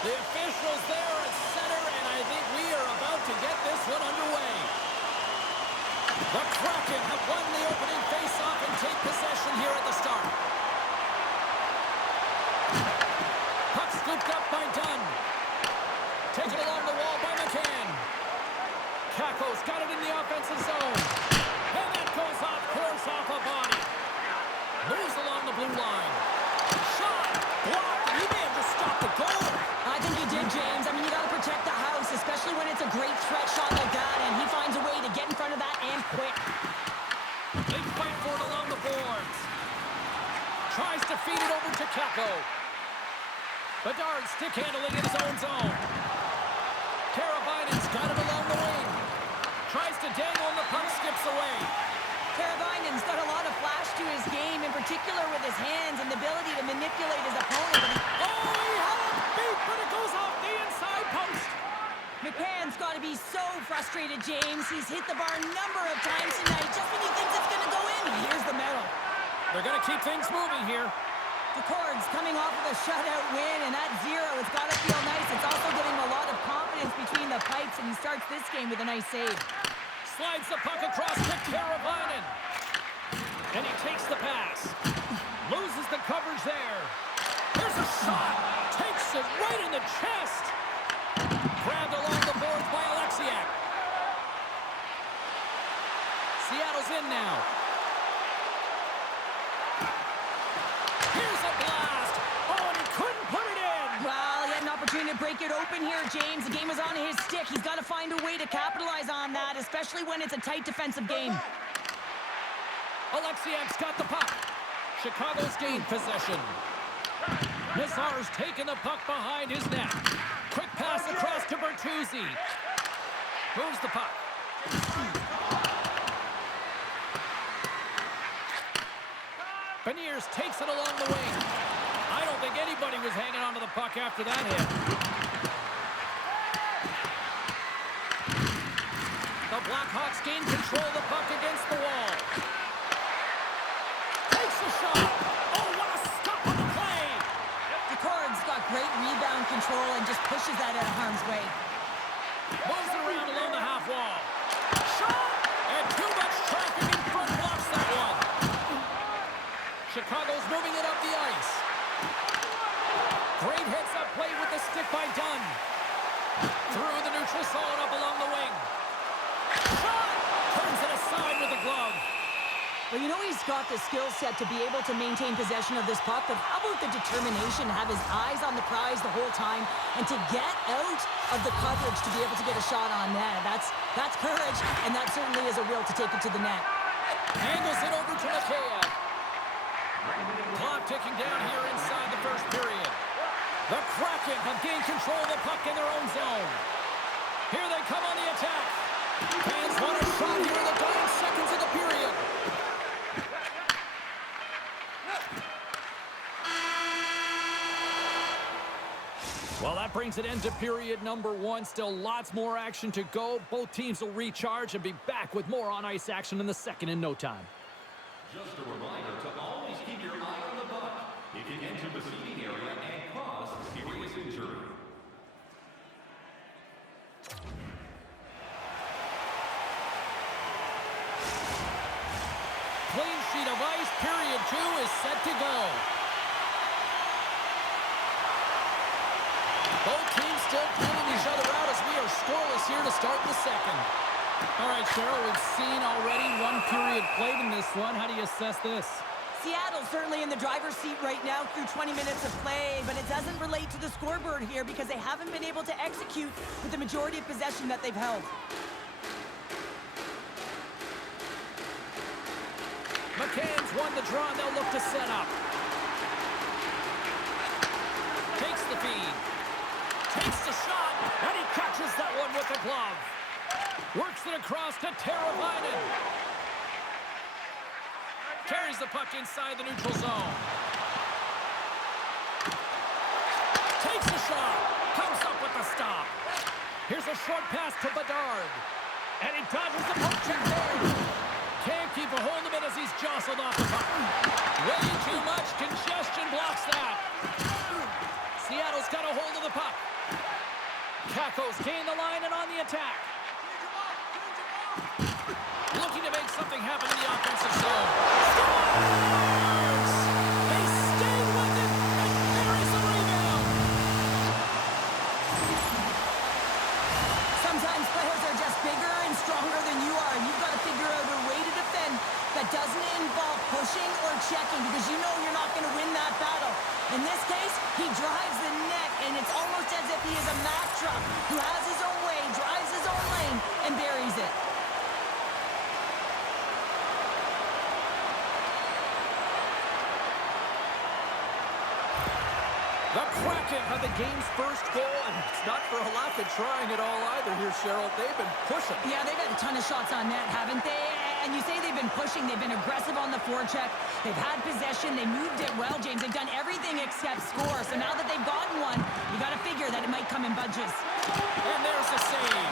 The officials there at center, and I think we are about to get this one underway. The Kraken have won the opening faceoff and take possession here at the start. Puck scooped up by Dunn. Taken along the wall by McCann. Kakko's got it in the offensive zone. And that goes off course off a body. Moves along the blue line. Shot! Blocked! He may have just stopped the goal. I think he did, James. I mean, you got to protect the house, especially when it's a great threat shot like that, and he finds a way to get in front of that and quick. They fight for it along the boards. Tries to feed it over to Kakko. Bedard stick handling in his own zone. Teravainen's got it along the wing. Tries to dangle and the puck skips away. Teravainen's got a lot of flash to his game, in particular with his hands and the ability to manipulate his opponent. Oh, he had a beat, but it goes off the inside post. McCann's got to be so frustrated, James. He's hit the bar a number of times tonight. Just when he thinks it's going to go in, here's the medal. They're going to keep things moving here. Decord's coming off of a shutout win, and that zero, it's got to feel nice. It's also getting a lot of confidence between the pipes, and he starts this game with a nice save. Slides the puck across to Teravainen. And he takes the pass. Loses the coverage there. There's a shot. Takes it right in the chest. Grabbed along the boards by Alexiak. Seattle's in now. Here's a blast. Oh, and he couldn't put it in. Well, he had an opportunity to break it open here, James. The game was on his stick. He's got to find a way to capitalize on that, especially when it's a tight defensive game. Alexiak's got the puck. Chicago's gained possession. Nazar's taken the puck behind his net. Quick pass across to Bertuzzi. Moves the puck. Beniers takes it along the wing. I don't think anybody was hanging onto the puck after that hit. The Blackhawks gain control of the puck against the wall. Takes the shot. Oh, what a stop on the play. Decord's got great rebound control and just pushes that out of harm's way. Moves it around along the half wall. Shot! And too much traffic in front blocks that one. Chicago's moving it up the ice. Great hits up play with the stick by Dunn. Through the neutral zone up along the wing. Shot! Turns it aside with the glove. Well, you know he's got the skill set to be able to maintain possession of this puck, but how about the determination to have his eyes on the prize the whole time and to get out of the coverage to be able to get a shot on net? That's courage, and that certainly is a will to take it to the net. Angles it over to Mikheyev. Clock ticking down here inside the first period. The Kraken have gained control of the puck in their own zone. Here they come on the attack. Fans want a shot here in the dying seconds of the period. Well, that brings an end to period number one. Still lots more action to go. Both teams will recharge and be back with more on-ice action in the second in no time. Just a reminder to always keep your eye on the puck. It can enter the seating area and cause serious injury. Clean sheet of ice. Period two is set to go. Both teams still pulling each other out as we are scoreless here to start the second. All right, Cheryl, we've seen already one period played in this one. How do you assess this? Seattle's certainly in the driver's seat right now through 20 minutes of play, but it doesn't relate to the scoreboard here because they haven't been able to execute with the majority of possession that they've held. McCann's won the draw, and they'll look to set up. Takes the feed. Takes the shot, and he catches that one with the glove. Works it across to Teravainen. Carries the puck inside the neutral zone. Takes the shot. Comes up with the stop. Here's a short pass to Bedard. And he dodges the poke check there. Can't keep a hold of it as he's jostled off the puck. Way too much congestion blocks that. Seattle's got a hold of the puck. Cackles gain the line and on the attack. Looking to make something happen in the offensive zone. Scores! They stay with it, and there is the rebound. Sometimes players are just bigger and stronger than you are, and you've got to figure out a way to defend that doesn't involve pushing or checking, because you know you're not going to win that battle. In this case, he drives the net, and it's almost as if he is a Mack truck who has his own way, drives his own lane, and buries it. The Kraken have the game's first goal, and it's not for a lack of trying at all either here, Cheryl. They've been pushing. Yeah, they've had a ton of shots on net, haven't they? And you say they've been pushing. They've been aggressive on the forecheck. They've had possession. They moved it well, James. They've done everything except score. So now that they've gotten one, you got to figure that it might come in bunches. And there's the save.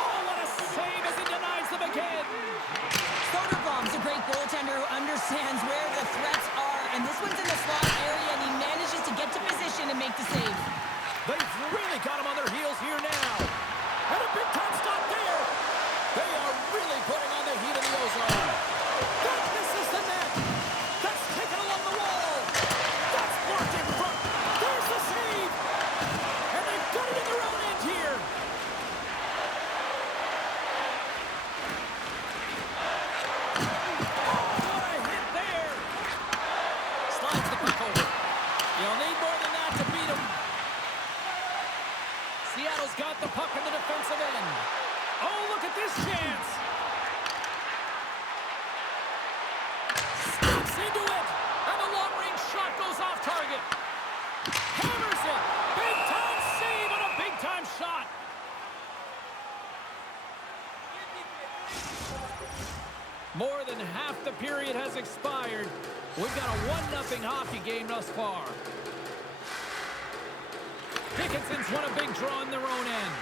Oh, what a save as he denies them again. Soderblom's a great goaltender who understands where the threats are. And this one's in the slot area, and he manages to get to position and make the save. They've really got him on their heels here now. And a big-time stop there. They are really putting on the heat in the ozone. That misses the net. That's taken along the wall. That's blocked in front. There's the save. And they've got it in their own end here. Oh, what a hit there. Slides the puck over. You'll need more than that to beat him. Seattle's got the puck in the defensive end. Oh, look at this chance. Steps into it. And the long-range shot goes off target. Hammers it. Big-time save and a big-time shot. More than half the period has expired. We've got a 1-0 hockey game thus far. Dickinson's won a big draw in their own end.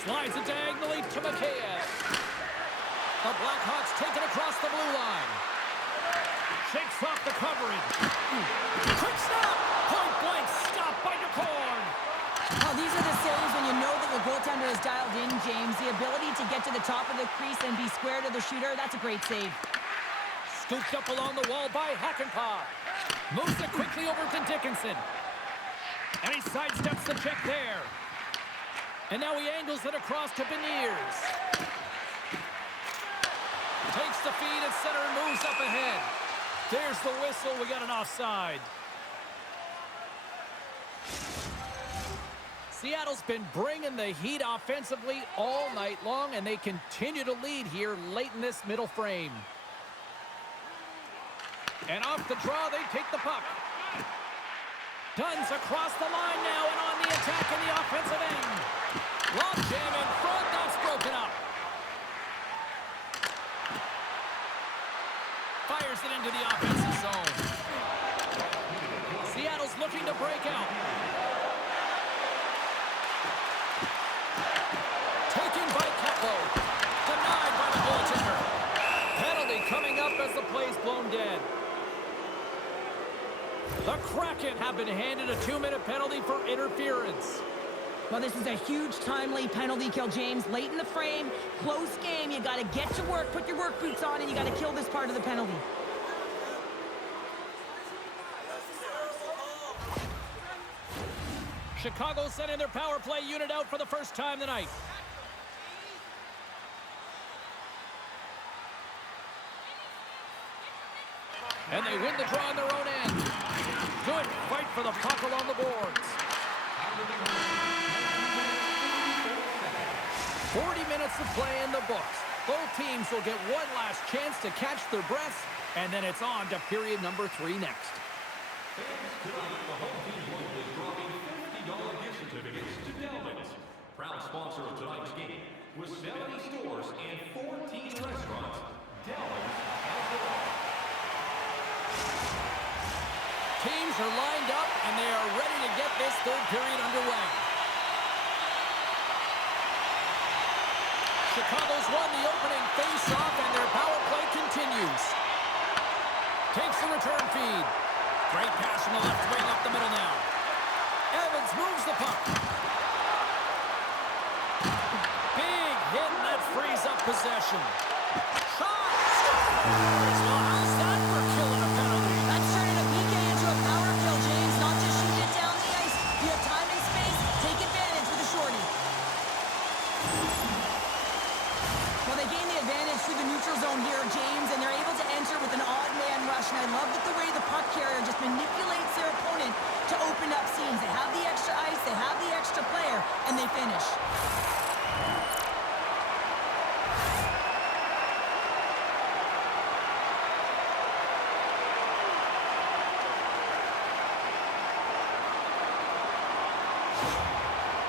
Slides it diagonally to Mikheyev. The Blackhawks take it across the blue line. Shakes off the coverage. Quick stop! Point blank stop by DeCorn. Well, these are the saves when you know that your goaltender is dialed in, James. The ability to get to the top of the crease and be square to the shooter, that's a great save. Scooped up along the wall by Hakanpää. Moves it quickly over to Dickinson. And he sidesteps the check there. And now he angles it across to Beniers. Takes the feed at center and moves up ahead. There's the whistle. We got an offside. Seattle's been bringing the heat offensively all night long, and they continue to lead here late in this middle frame. And off the draw, they take the puck. Dunn's across the line now and on the attack in the offensive end. Long jam in front, that's broken up. Fires it into the offensive zone. Seattle's looking to break out. Taken by Kepler. Denied by the goaltender. Penalty coming up as the play's blown dead. The Kraken have been handed a 2-minute penalty for interference. Well, this is a huge, timely penalty kill, James. Late in the frame, close game. You got to get to work, put your work boots on, and you got to kill this part of the penalty. Chicago sending their power play unit out for the first time tonight. And they win the draw on their own end. Good fight for the puck along the boards. 40 minutes of play in the books. Both teams will get one last chance to catch their breaths, and then it's on to period number 3 next. Tonight, the home team is dropping $50 gift certificates to Delvin's. Proud sponsor of tonight's game. With 70 stores and 14 restaurants, Delvin's has it all. Teams are lined up, and they are ready to get this third period underway. Chicago's won the opening face-off, and their power play continues. Takes the return feed. Great pass from the left wing up the middle now. Evans moves the puck. frees up possession. Shot! Scores! Well, how's that for killing a penalty? That's turning a PK into a power kill, James. Not just shoot it down the ice. You have time and space. Take advantage with a shorty. Well, they gain the advantage through the neutral zone here, James, and they're able to enter with an odd man rush. And I love that the way the puck carrier just manipulates their opponent to open up seams. They have the extra ice, they have the extra player, and they finish.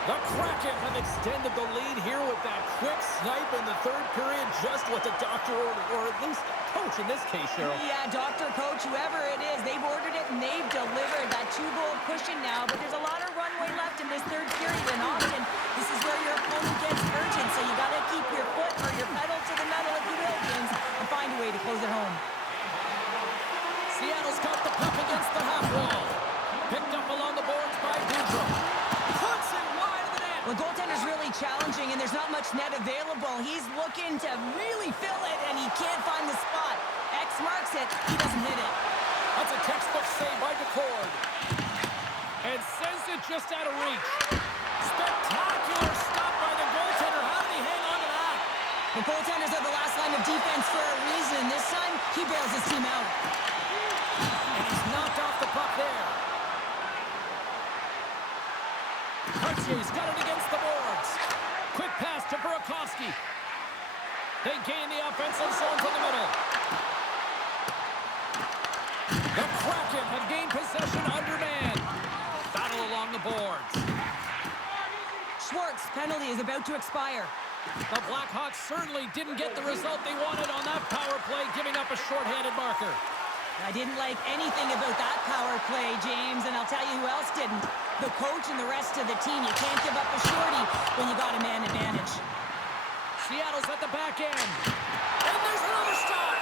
The Kraken have extended the lead here with that quick snipe in the third period. Just what the doctor ordered, or at least coach in this case, Cheryl. Yeah, doctor, coach, whoever it is, they've ordered it and they've delivered that 2-goal cushion now. But there's a lot of runway left in this third period, and often this is where your opponent gets urgent. So you got to keep your foot or your pedal to the metal, if you will, James, and find a way to close it home. Seattle's got the puck against the half wall. Picked up along the boards by Boudreau. Puts it wide of the net. The goaltender's really challenging, and there's not much net available. He's looking to really fill it, and he can't find the spot. X marks it. He doesn't hit it. That's a textbook save by DeCord. And sends it just out of reach. Spectacular stop by the goaltender. How did he hang on to that? The goaltenders are the last line of defense for a reason. This time, he bails his team out. And he's knocked off the puck there. Cartier's got it against the boards. Quick pass to Burakovsky. They gain the offensive zone from the middle. The Kraken have gained possession under man. Battle along the boards. Schwartz, penalty is about to expire. The Blackhawks certainly didn't get the result they wanted on that power play, giving up a shorthanded marker. I didn't like anything about that power play, James, and I'll tell you who else didn't. The coach and the rest of the team. You can't give up a shorty when you got a man advantage. Seattle's at the back end. And there's another stop.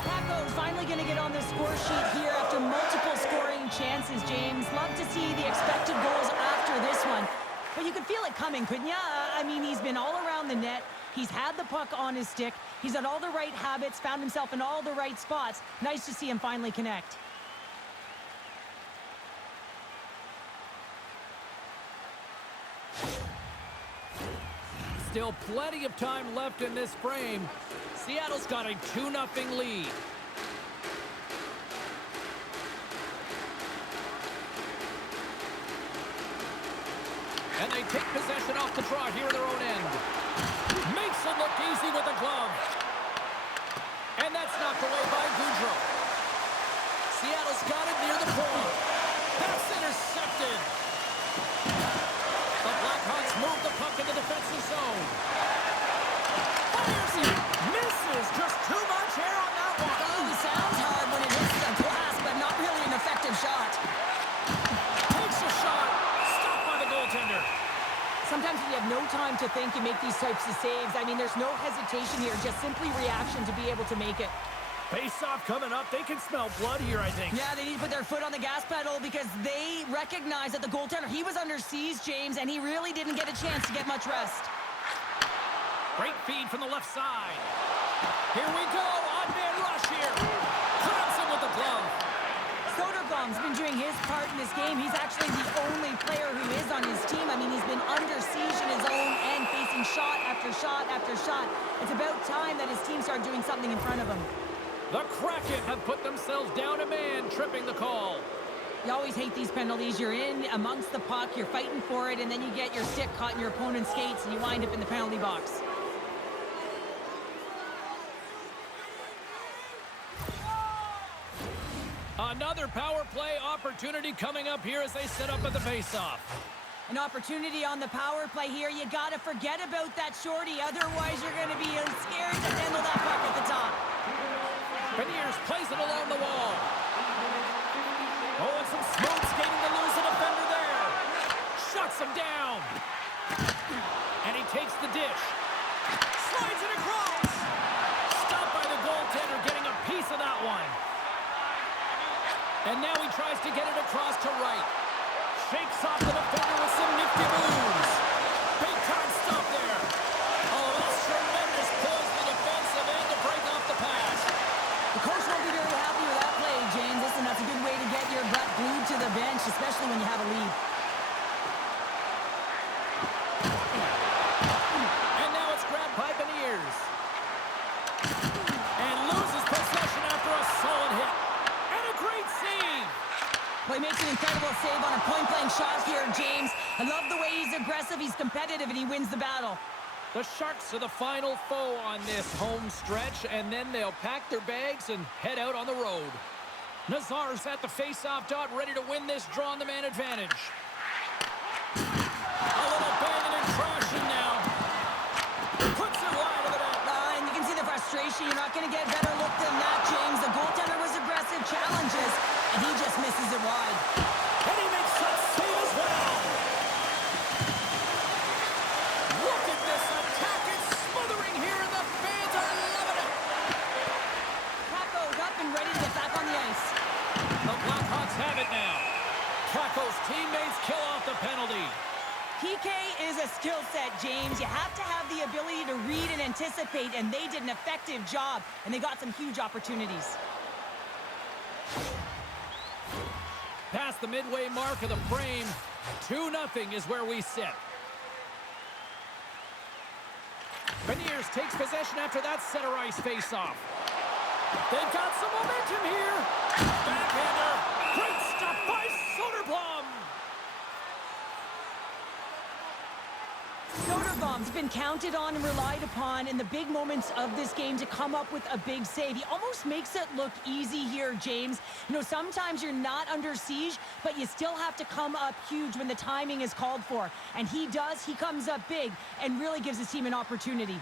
Kraken's finally going to get on the score sheet here after multiple scoring chances, James. Love to see the expected goals after this one. But you could feel it coming, couldn't you? I mean, he's been all around the net. He's had the puck on his stick. He's had all the right habits, found himself in all the right spots. Nice to see him finally connect. Still plenty of time left in this frame. Seattle's got a 2-0 lead. And they take possession off the draw here in their own end. Makes it look easy with a glove. And that's knocked away by Boudreau. Seattle's got it near the point. That's intercepted. The Blackhawks move the puck in the defensive zone. Fires it. Misses. Just too much air on that one. Oh, sounds hard when it hits the glass, but not really an effective shot. Takes a shot. Stopped by the goaltender. Sometimes when you have no time to think, you make these types of saves. I mean, there's no hesitation here, just simply reaction to be able to make it. Face-off coming up. They can smell blood here, I think. Yeah, they need to put their foot on the gas pedal because they recognize that the goaltender, he was under siege, James, and he really didn't get a chance to get much rest. Great feed from the left side. Here we go. Odd man rush here. Grabs him with the glove. Soderblom's been doing his part in this game. He's actually the only player who is on his team. I mean, he's been under siege in his own end, facing shot after shot after shot. It's about time that his team started doing something in front of him. The Kraken have put themselves down a man, tripping the call. You always hate these penalties. You're in amongst the puck, you're fighting for it, and then you get your stick caught in your opponent's skates, and you wind up in the penalty box. Another power play opportunity coming up here as they set up at the faceoff. An opportunity on the power play here. You got to forget about that shorty. Otherwise, you're going to be scared to handle that puck at the top. Beniers plays it along the wall. Oh, and some smooth skating to lose a defender there. Shuts him down. And he takes the dish. Slides it across. Stopped by the goaltender, getting a piece of that one. And now he tries to get it across to right. shakes off the defender with some nifty moves. Big time stop there. Oh, that's tremendous pulls the defensive end to break off the pass. The coach won't be very happy with that play, James. Listen, that's a good way to get your butt glued to the bench, especially when you have a lead. And now it's grabbed by Beniers. And loses possession after a solid hit. And a great save. Well, he makes an incredible save on a point-blank shot here, James. I love the way he's aggressive, he's competitive, and he wins the battle. The Sharks are the final foe on this home stretch, and then they'll pack their bags and head out on the road. Nazar's at the face-off dot, ready to win this draw on the man advantage. A little banging and crashing now. Puts it wide of the net. And you can see the frustration. You're not going to get a better look than that, James. The goaltender was aggressive, challenges, and he just misses it wide. And he makes that save as well. Look at this attack. It's smothering here, and the fans are loving it. Kako's up and ready to get back on the ice. The Blackhawks have it now. Kako's teammates kill off the penalty. PK is a skill set, James. You have to have the ability to read and anticipate, and they did an effective job, and they got some huge opportunities. Past the midway mark of the frame, 2-0 is where we sit. Beniers takes possession after that center ice face-off. They've got some momentum here. Backhander. Great stuff by Soderblom. Soderblom's been counted on and relied upon in the big moments of this game to come up with a big save. He almost makes it look easy here, James. You know, sometimes you're not under siege, but you still have to come up huge when the timing is called for. And he does. He comes up big and really gives his team an opportunity.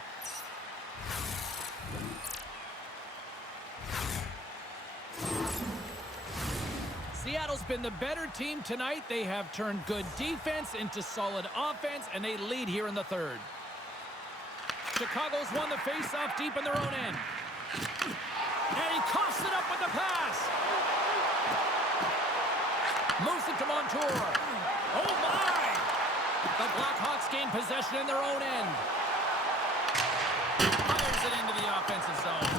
Seattle's been the better team tonight. They have turned good defense into solid offense, and they lead here in the third. Chicago's won the face-off deep in their own end. And he coughs it up with the pass. Moves it to Montour. Oh, my! The Blackhawks gain possession in their own end. Fires it into the offensive zone.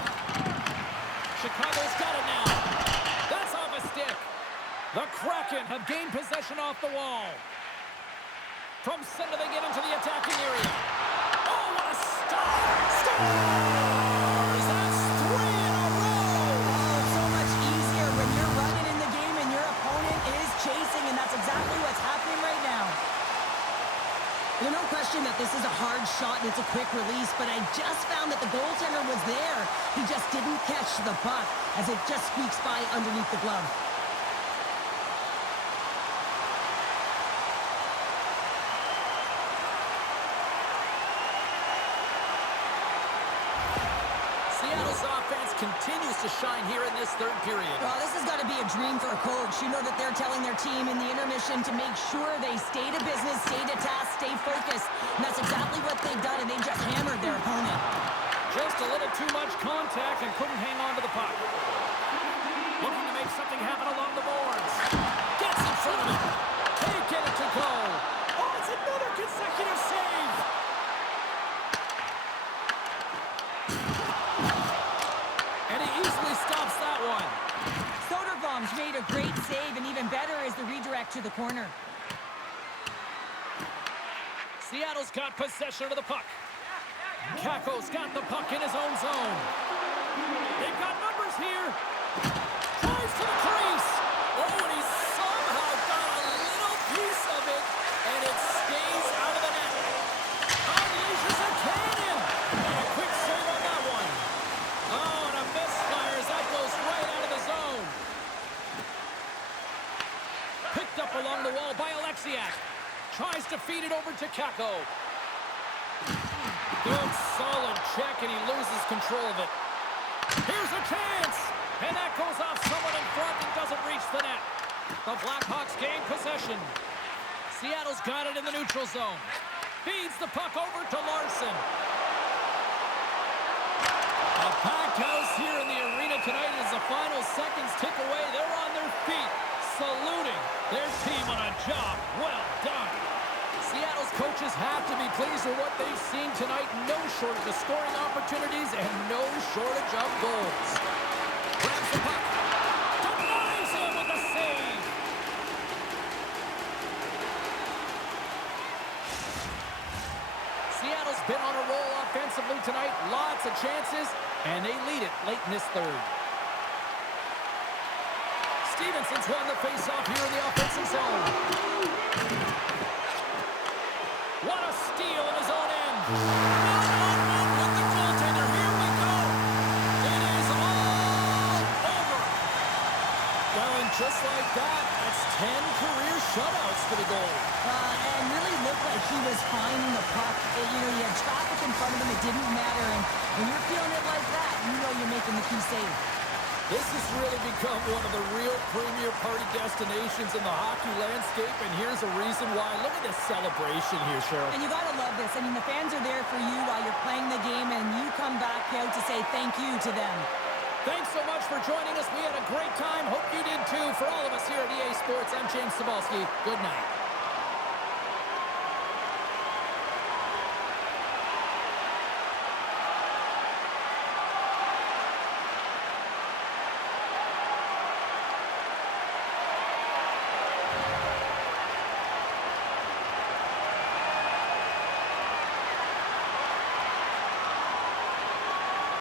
Chicago's got it now. That's off a stick. The Kraken have gained possession off the wall. From center, they get into the attacking area. Oh, what a stop! Scores! That's 3 in a row! Oh, it's so much easier when you're running in the game and your opponent is chasing, and that's exactly what's happening right now. There's no question that this is a hard shot and it's a quick release, but I just found that the goaltender was there. He just didn't catch the puck as it just squeaks by underneath the glove. Seattle's offense continues to shine here in this third period. Well, this has got to be a dream for a coach. You know that they're telling their team in the intermission to make sure they stay to business, stay to task, stay focused. And that's exactly what they've done, and they just hammered their opponent. Just a little too much contact and couldn't hang on to the puck. Looking to make something happen along the boards. Gets in front of it. Can't get it to go. Oh, it's another consecutive save. And he easily stops that one. Soderblom's made a great save, and even better is the redirect to the corner. Seattle's got possession of the puck. Kako's got the puck in his own zone. They've got numbers here. Tries to the crease. Oh, and he somehow got a little piece of it, and it stays out of the net. Unleashes a cannon. And a quick save on that one. Oh, and a misfire as that goes right out of the zone. Picked up along the wall by Alexiak. Tries to feed it over to Kako. Good solid check, and he loses control of it. Here's a chance! And that goes off someone in front and doesn't reach the net. The Blackhawks gain possession. Seattle's got it in the neutral zone. Feeds the puck over to Larson. A packed house here in the arena tonight as the final seconds tick away. They're on their feet, saluting their team on a job coaches have to be pleased with what they've seen tonight. No shortage of scoring opportunities and no shortage of goals. Grabs the puck. Denies him with the save. Seattle's been on a roll offensively tonight. Lots of chances, and they lead it late in this third. Stevenson's won the face-off here in the offensive zone. What a steal in his own end. 1-on-1 with the goaltender. Here we go. It is all over. Well, and just like that, that's 10 career shutouts to the goal. And really looked like he was finding the puck. You know, he had traffic in front of him. It didn't matter. And when you're feeling it like that, you know you're making the key save. This has really become one of the real premier party destinations in the hockey landscape, and here's a reason why. Look at this celebration here, Cheryl. And you got to love this. I mean, the fans are there for you while you're playing the game, and you come back out to say thank you to them. Thanks so much for joining us. We had a great time. Hope you did too. For all of us here at EA Sports, I'm James Cebulski. Good night.